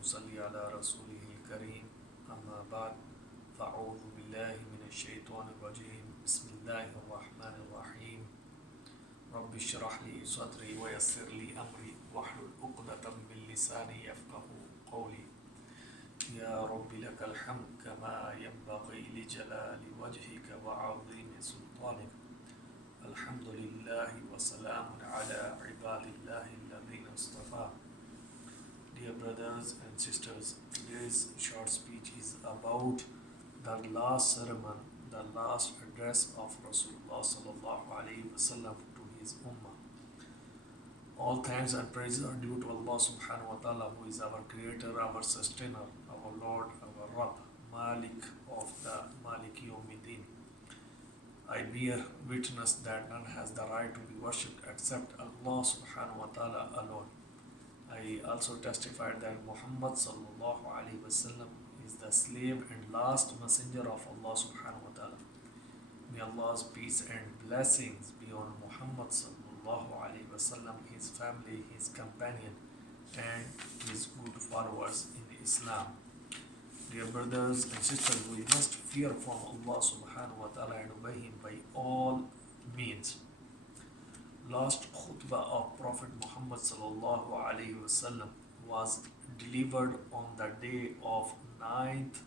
ونصلي على رسوله الكريم أما بعد فأعوذ بالله من الشيطان الرجيم بسم الله الرحمن الرحيم رب اشرح لي صدري ويسر لي أمري واحلل عقدة من لساني يفقه قولي يا رب لك الحمد كما ينبغي لجلال وجهك وعظيم سلطانك الحمد لله وسلام على عباد الله الذين اصطفى. Dear brothers and sisters, today's short speech is about the last sermon, the last address of Rasulullah sallallahu alaihi wasallam to his ummah. All thanks and praises are due to Allah subhanahu wa ta'ala, who is our creator, our sustainer, our Lord, our Rabb, Malik of the Maliki Yawmiddin. I bear witness that none has the right to be worshipped except Allah subhanahu wa ta'ala alone. I also testified that Muhammad sallallahu alaihi wasallam is the slave and last messenger of Allah subhanahu wa ta'ala. May Allah's peace and blessings be on Muhammad sallallahu alaihi wasallam, his family, his companion, and his good followers in Islam. Dear brothers and sisters, we must fear from Allah subhanahu wa ta'ala and obey him by all means. Last khutbah of Prophet Muhammad sallallahu alaihi wasallam was delivered on the day of 9th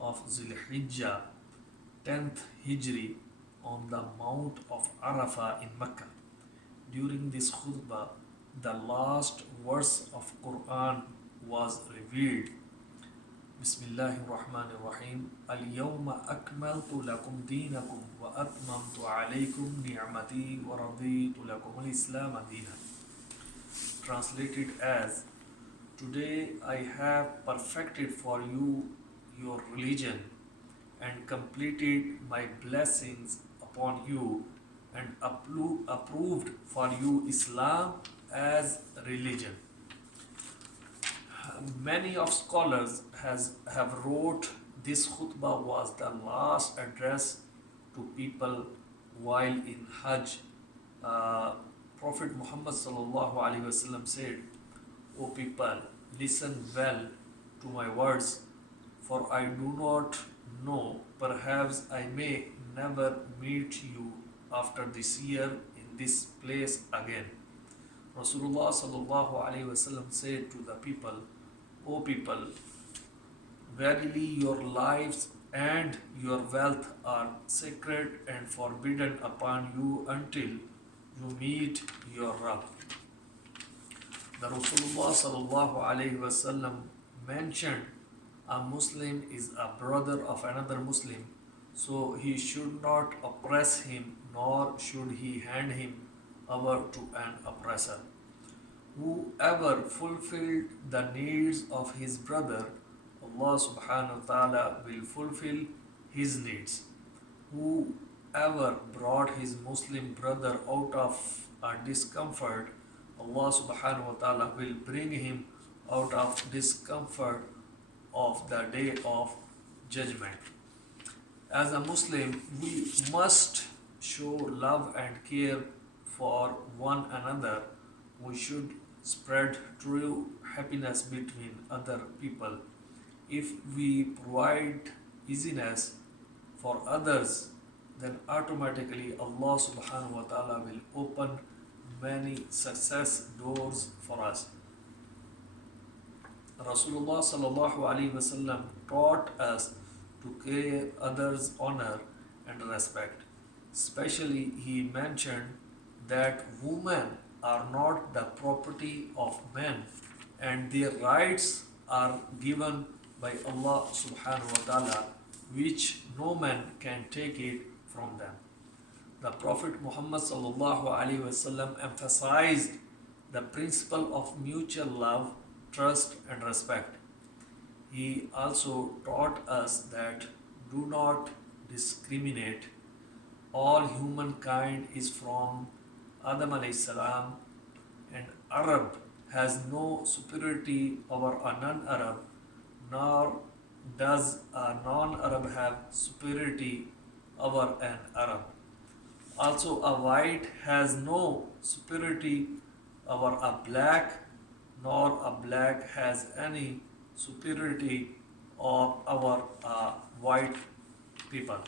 of Zilhijjah, 10th Hijri, on the Mount of Arafah in Mecca. During this khutbah, the last verse of Quran was revealed. Bismillahirrahmanirrahim. Al-yawma akmaltu lakum deenakum wa atmamtu alaykum ni'mati wa raditu lakum al-islam deena. Translated as, today I have perfected for you your religion and completed my blessings upon you and approved for you Islam as religion. Many of scholars have wrote this khutbah was the last address to people while in Hajj. Prophet Muhammad sallallahu alaihi wasallam said, "O people, listen well to my words, for I do not know, perhaps I may never meet you after this year in this place again." Rasulullah sallallahu alaihi wasallam said to the people, "O people, verily your lives and your wealth are sacred and forbidden upon you until you meet your Rabb." The Rasulullah sallallahu alaihi wasallam mentioned a Muslim is a brother of another Muslim, so he should not oppress him, nor should he hand him over to an oppressor. Whoever fulfilled the needs of his brother, Allah subhanahu wa ta'ala will fulfill his needs. Whoever brought his Muslim brother out of a discomfort, Allah subhanahu wa ta'ala will bring him out of discomfort of the day of judgment. As a Muslim, we must show love and care for one another. We should spread true happiness between other people. If we provide easiness for others, then automatically Allah subhanahu wa ta'ala will open many success doors for us. Rasulullah sallallahu alaihi wasallam taught us to care others' honor and respect. Especially he mentioned that women are not the property of men and their rights are given by Allah subhanahu wa ta'ala, which no man can take it from them. The Prophet Muhammad sallallahu alaihi wasallam emphasized the principle of mutual love, trust and respect. He also taught us that do not discriminate. All humankind is from Adam alayhi salam, and Arab has no superiority over a non-Arab, nor does a non-Arab have superiority over an Arab. Also, a white has no superiority over a black, nor a black has any superiority of our white people.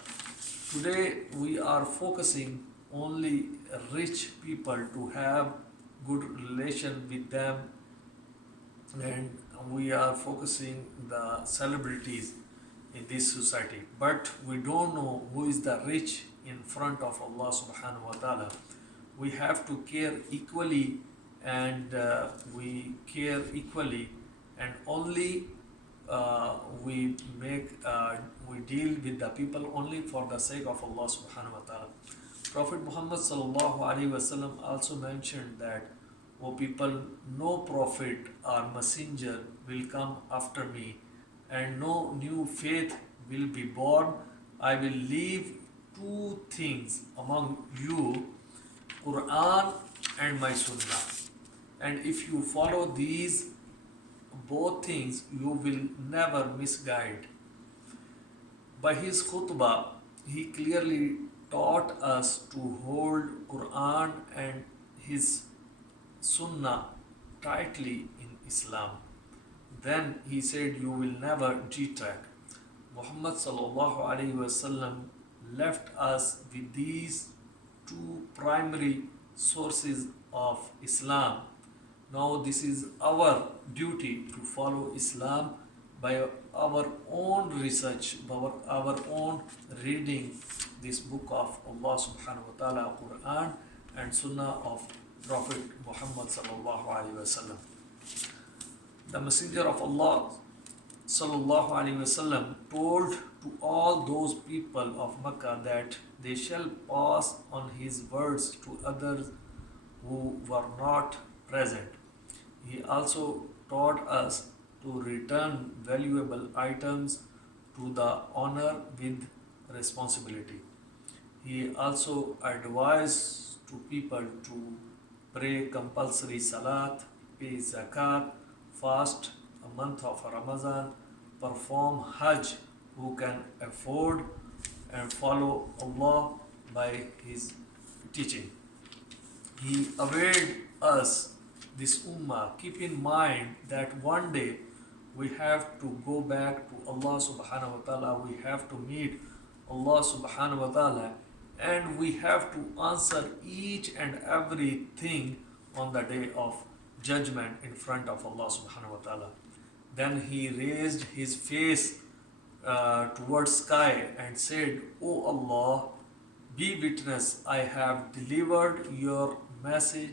Today we are focusing only rich people to have good relation with them, and we are focusing the celebrities in this society, but we don't know who is the rich in front of Allah subhanahu wa ta'ala. We have to care equally, and we care equally, and only we deal with the people only for the sake of Allah subhanahu wa ta'ala. Prophet Muhammad sallallahu alaihi wasallam also mentioned that, O people, no prophet or messenger will come after me, and no new faith will be born. I will leave two things among you, Quran and my Sunnah. And if you follow these both things, you will never misguide. By his khutbah, he clearly taught us to hold Quran and his Sunnah tightly in Islam. Then he said, you will never detract. Muhammad sallallahu alaihi wasallam left us with these two primary sources of Islam. Now this is our duty to follow Islam by our own research, by our own reading this book of Allah subhanahu wa ta'ala, Quran and Sunnah of Prophet Muhammad sallallahu alaihi wasallam. The Messenger of Allah sallallahu alaihi wasallam told to all those people of Mecca that they shall pass on his words to others who were not present. He also taught us to return valuable items to the owner with responsibility. He also advised to people to pray compulsory salat, pay zakat, fast a month of Ramadan, perform Hajj who can afford, and follow Allah by his teaching. He awaited us, this ummah. Keep in mind that one day we have to go back to Allah subhanahu wa ta'ala, we have to meet Allah subhanahu wa ta'ala, and we have to answer each and everything on the day of judgment in front of Allah subhanahu wa ta'ala. Then he raised his face towards sky and said, O Allah, be witness, I have delivered your message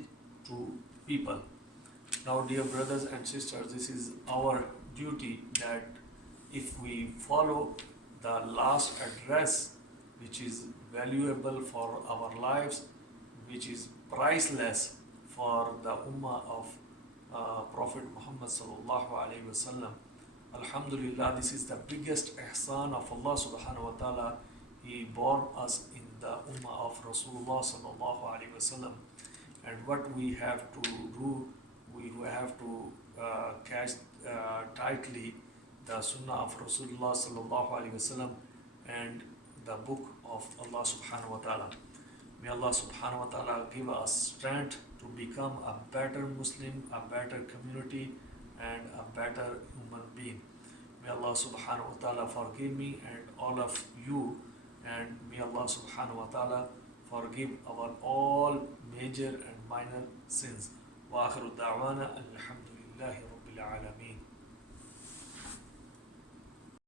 to people. Now, dear brothers and sisters, this is our duty that if we follow the last address, which is valuable for our lives, which is priceless for the ummah of Prophet Muhammad sallallahu alaihi wasallam. Alhamdulillah, this is the biggest ihsan of Allah subhanahu wa ta'ala. He born us in the ummah of Rasulullah sallallahu alaihi wasallam. And what we have to do, we have to catch tightly the sunnah of Rasulullah sallallahu alaihi wasallam and the book of Allah subhanahu wa ta'ala. May Allah subhanahu wa ta'ala give us strength to become a better Muslim, a better community, and a better human being. May Allah subhanahu wa ta'ala forgive me and all of you, and may Allah subhanahu wa ta'ala forgive our all major and minor sins. Wa akhiru da'wana alhamdulillahi rabbil alameen.